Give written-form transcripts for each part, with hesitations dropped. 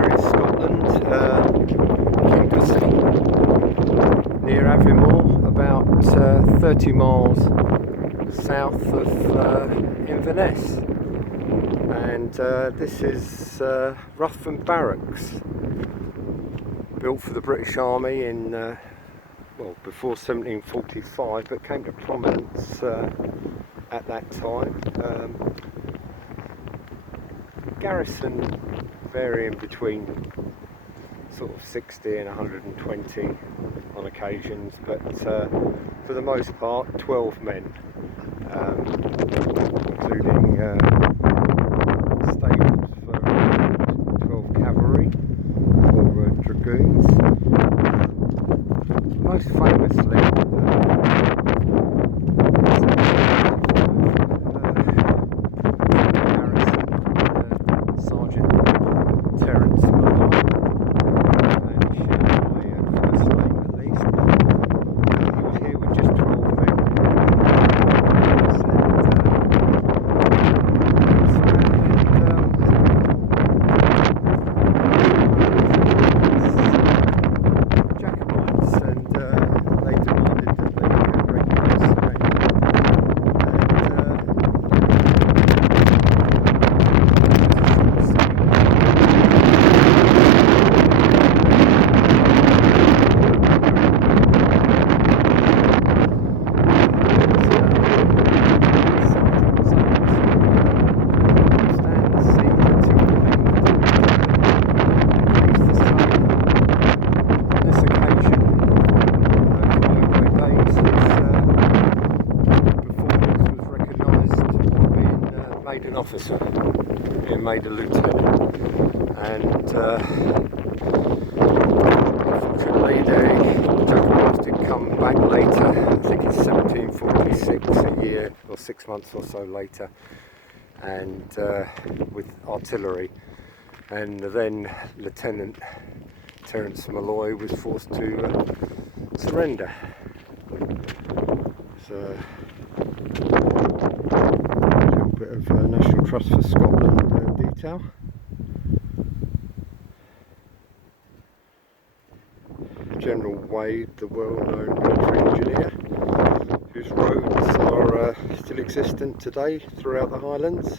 area of Scotland, Kindersley, near Aviemore, about 30 miles south of Inverness. And this is Ruthven Barracks, built for the British Army in, well, before 1745, but came to prominence at that time. Garrison varying between sort of 60 and 120 on occasions, but for the most part 12 men, including stables for 12 cavalry or dragoons. Most famously, officer, being made a lieutenant, and unfortunately the Jacobites did come back later. I think it's 1746, a year or 6 months or so later, and with artillery, and then Lieutenant Terence Malloy was forced to surrender. So, bit of National Trust for Scotland detail. General Wade, the well-known military engineer, whose roads are still existent today throughout the Highlands.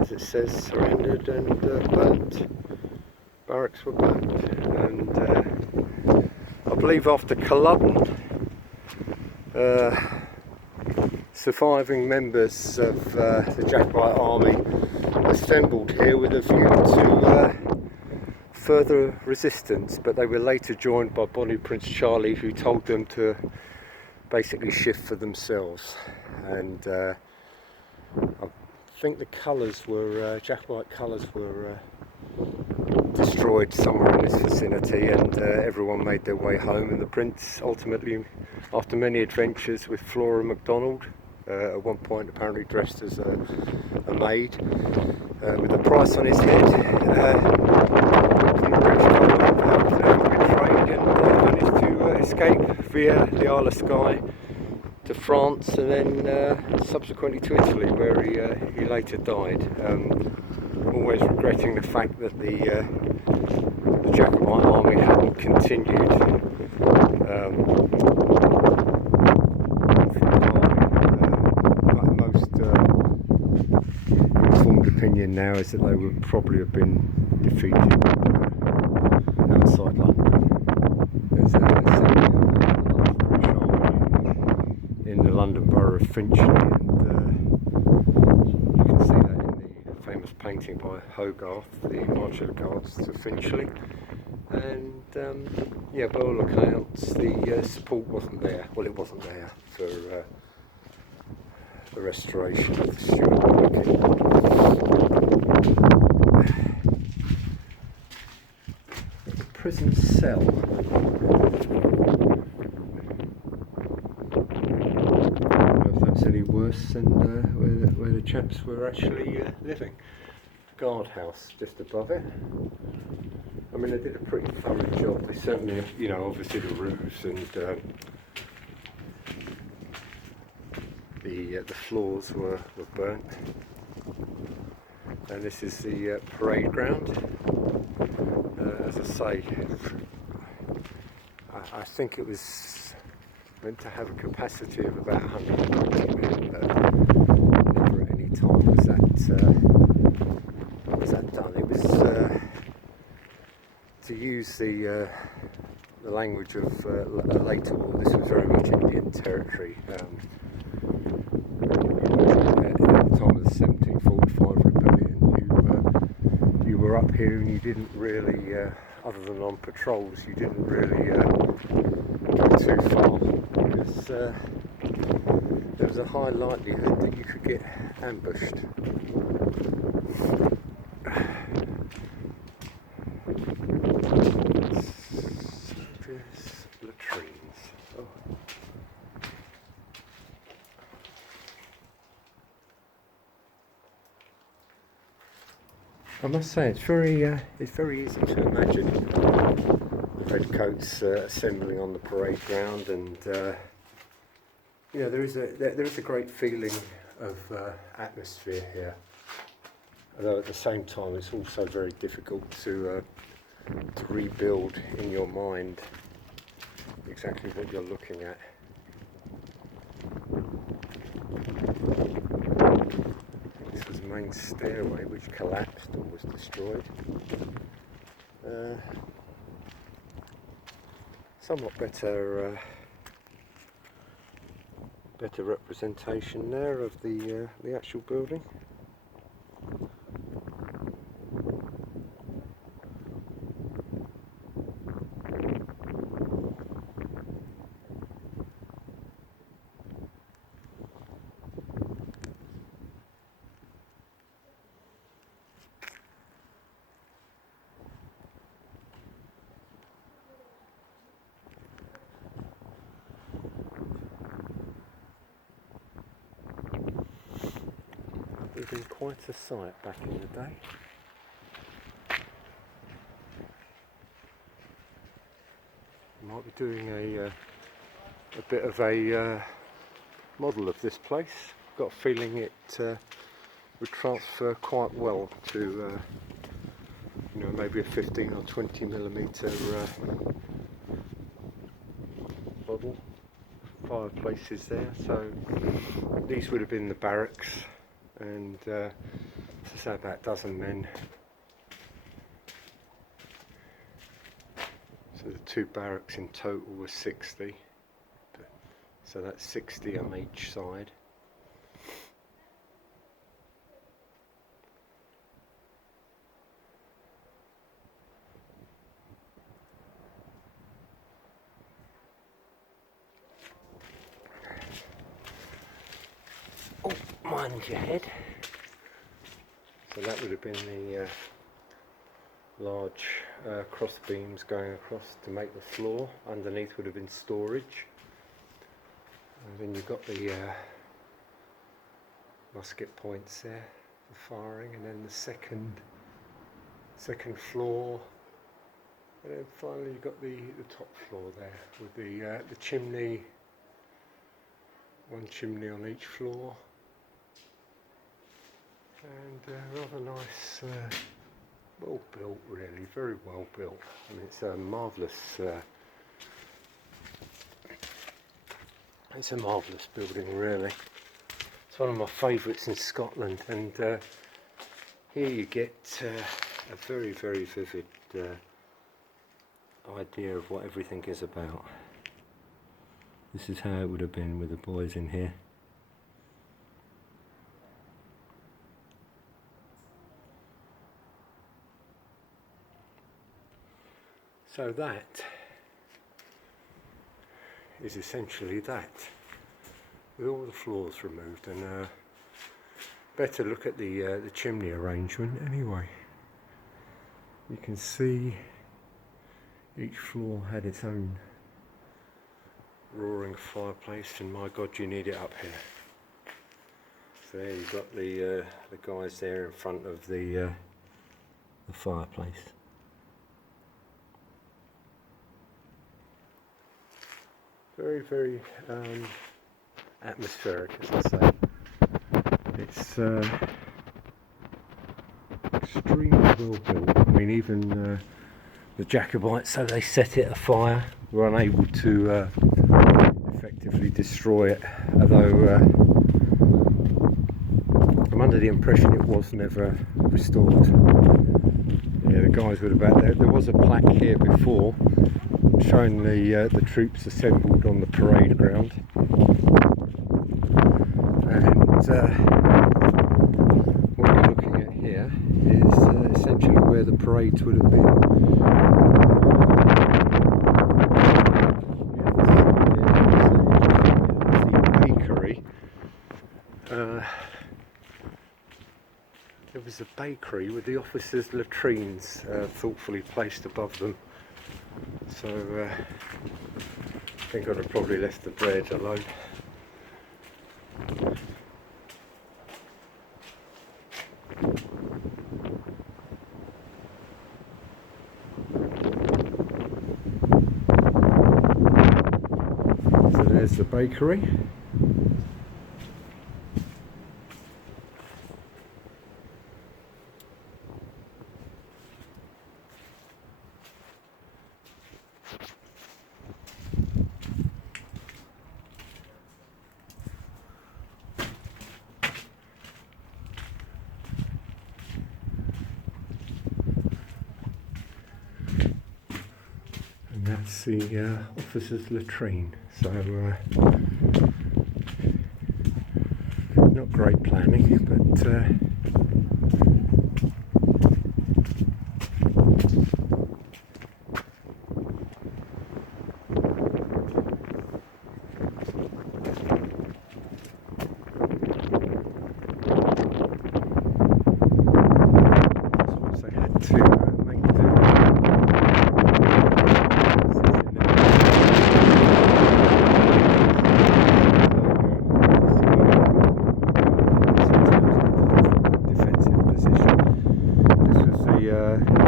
As it says, surrendered and burnt. Barracks were burnt, and I believe after Culloden, surviving members of the Jacobite army assembled here with a view to further resistance, but they were later joined by Bonnie Prince Charlie, who told them to basically shift for themselves. And I think the colours were, Jacobite colours were destroyed somewhere in this vicinity, and everyone made their way home, and the prince ultimately, after many adventures with Flora MacDonald, at one point apparently dressed as a maid, with a price on his head, from the British government, betrayed, and managed to escape via the Isle of Skye to France, and then subsequently to Italy, where he later died. Always regretting the fact that the Jacobite army hadn't continued most informed opinion now is that they would probably have been defeated outside London. There's a British army in the London borough of Finchley, and you can see that in the famous painting by Hogarth, the March of the Guards to Finchley. And yeah, by all accounts, the support wasn't there. Well, it wasn't there for the restoration of the Stuart monarchy. Prison cell. I don't know if that's any worse than where the chaps were actually living. Guardhouse just above it. I mean, they did a pretty thorough job. They certainly, you know, obviously the roofs and the floors were burnt. And this is the parade ground. As I say, I think it was meant to have a capacity of about 190 men, but never at any time was that done. It was, to use the language of later war, this was very much Indian territory. At the time of the 1745 rebellion, you were up here and you didn't really, other than on patrols, you didn't really go too far, because there was a high likelihood that you could get ambushed. Latrines. Oh. I must say it's very easy to imagine redcoats assembling on the parade ground, and there is a great feeling of atmosphere here. Although at the same time, it's also very difficult to rebuild in your mind exactly what you're looking at. This was the main stairway, which collapsed or was destroyed. Somewhat better representation there of the actual building. It would have been quite a sight back in the day. Might be doing a bit of a model of this place. Got a feeling it would transfer quite well to maybe a 15 or 20 millimetre model. Fireplaces there, so these would have been the barracks, and as I say, about a dozen men. So the two barracks in total were 60, so that's 60 on each side. Oh, mind your head. So that would have been the large cross beams going across to make the floor. Underneath would have been storage. And then you've got the musket points there for firing, and then the second floor, and then finally you've got the top floor there with the chimney, one chimney on each floor, and rather nice, well built, really, very well built. I mean, it's a marvellous building, really. It's one of my favourites in Scotland, and here you get a very, very vivid idea of what everything is about. This is how it would have been with the boys in here. So that is essentially that, with all the floors removed, and better look at the chimney arrangement anyway. You can see each floor had its own roaring fireplace, and my God, you need it up here. So there you've got the guys there in front of the fireplace. Very, very atmospheric, as I say. It's extremely well built. I mean, even the Jacobites, so they set it afire, were unable to effectively destroy it, although I'm under the impression it was never restored. Yeah, the guys would have had there was a plaque here before showing the troops assembled on the parade ground, and what you're looking at here is essentially where the parades would have been. There was a bakery with the officers' latrines thoughtfully placed above them, so I think I'd have probably left the bread alone. So there's the bakery. And that's the officer's latrine, so not great planning, but they had to make do.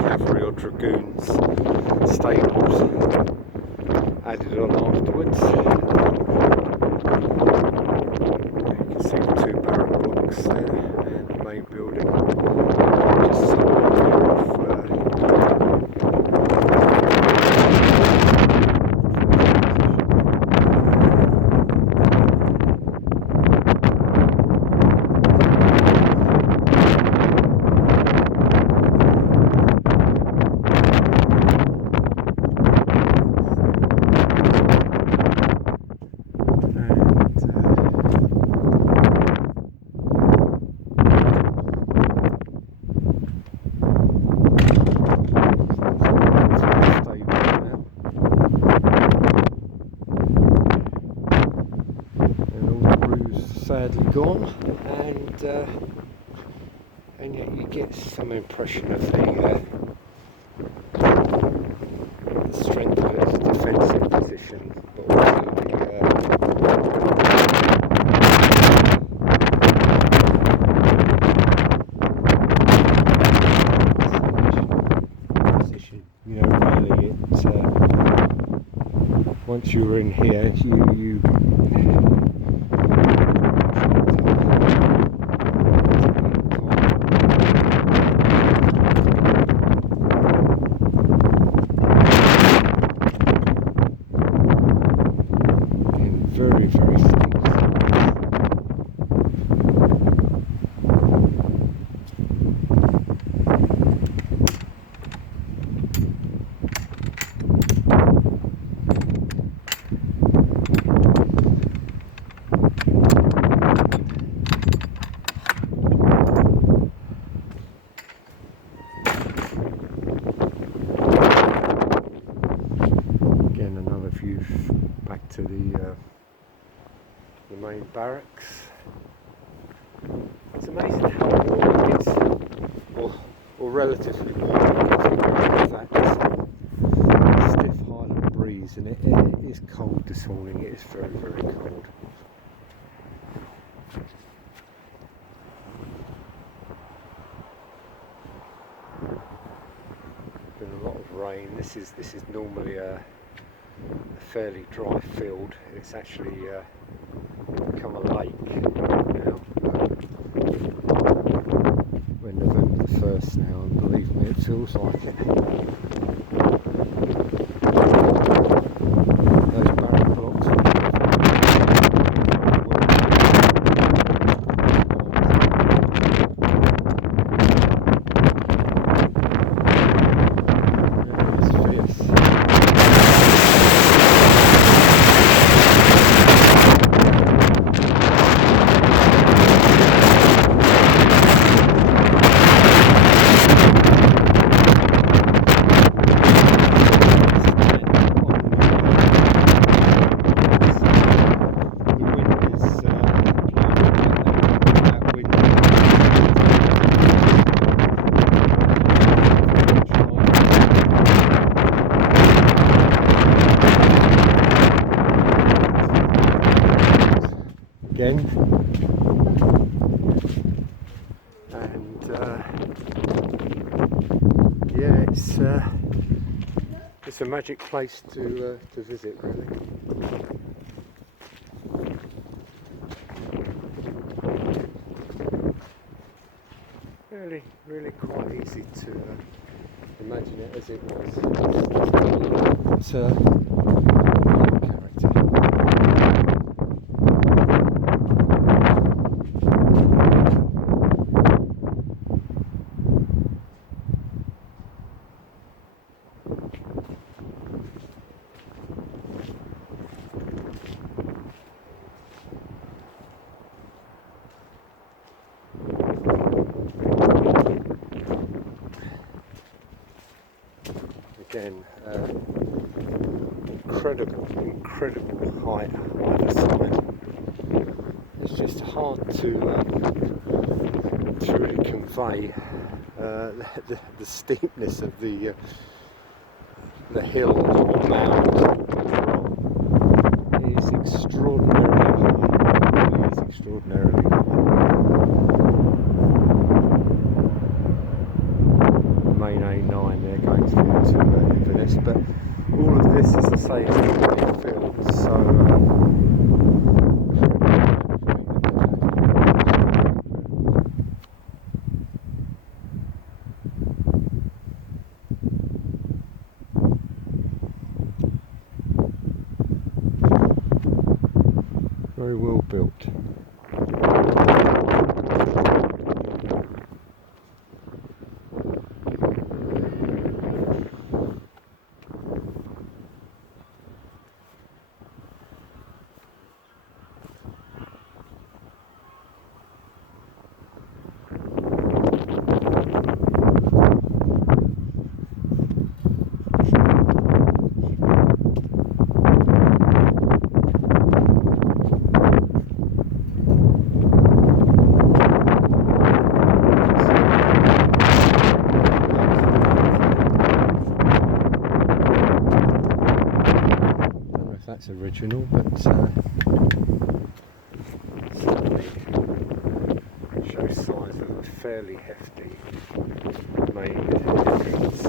Cavalry or dragoons stables added on afterwards. You can see the two barrack blocks there and the main building. Just some sadly gone, and yet you get some impression of the strength of its defensive position, but also the position. You know, really, once you were in here, you very, very steep. Again, another view back to the main barracks. It's amazing how warm it is, or relatively warm, considering that stiff Highland breeze, and it is cold this morning. It is very, very cold. Been a lot of rain. This is normally a fairly dry field. It's actually become a lake now. We're November the 1st now, and believe me, it feels like it. Those barrack blocks are again, and yeah, it's a magic place to visit, really. Really quite easy to imagine it as it was. It's character. Again, incredible height either side. It's just hard to really convey the steepness of the hill or mound. It is extraordinarily high. It is extraordinarily high. Main A9 there going through to Inverness, but all of this, as I say, is already filled, so very well built. That's original, but certainly shows signs of a fairly hefty main entrance.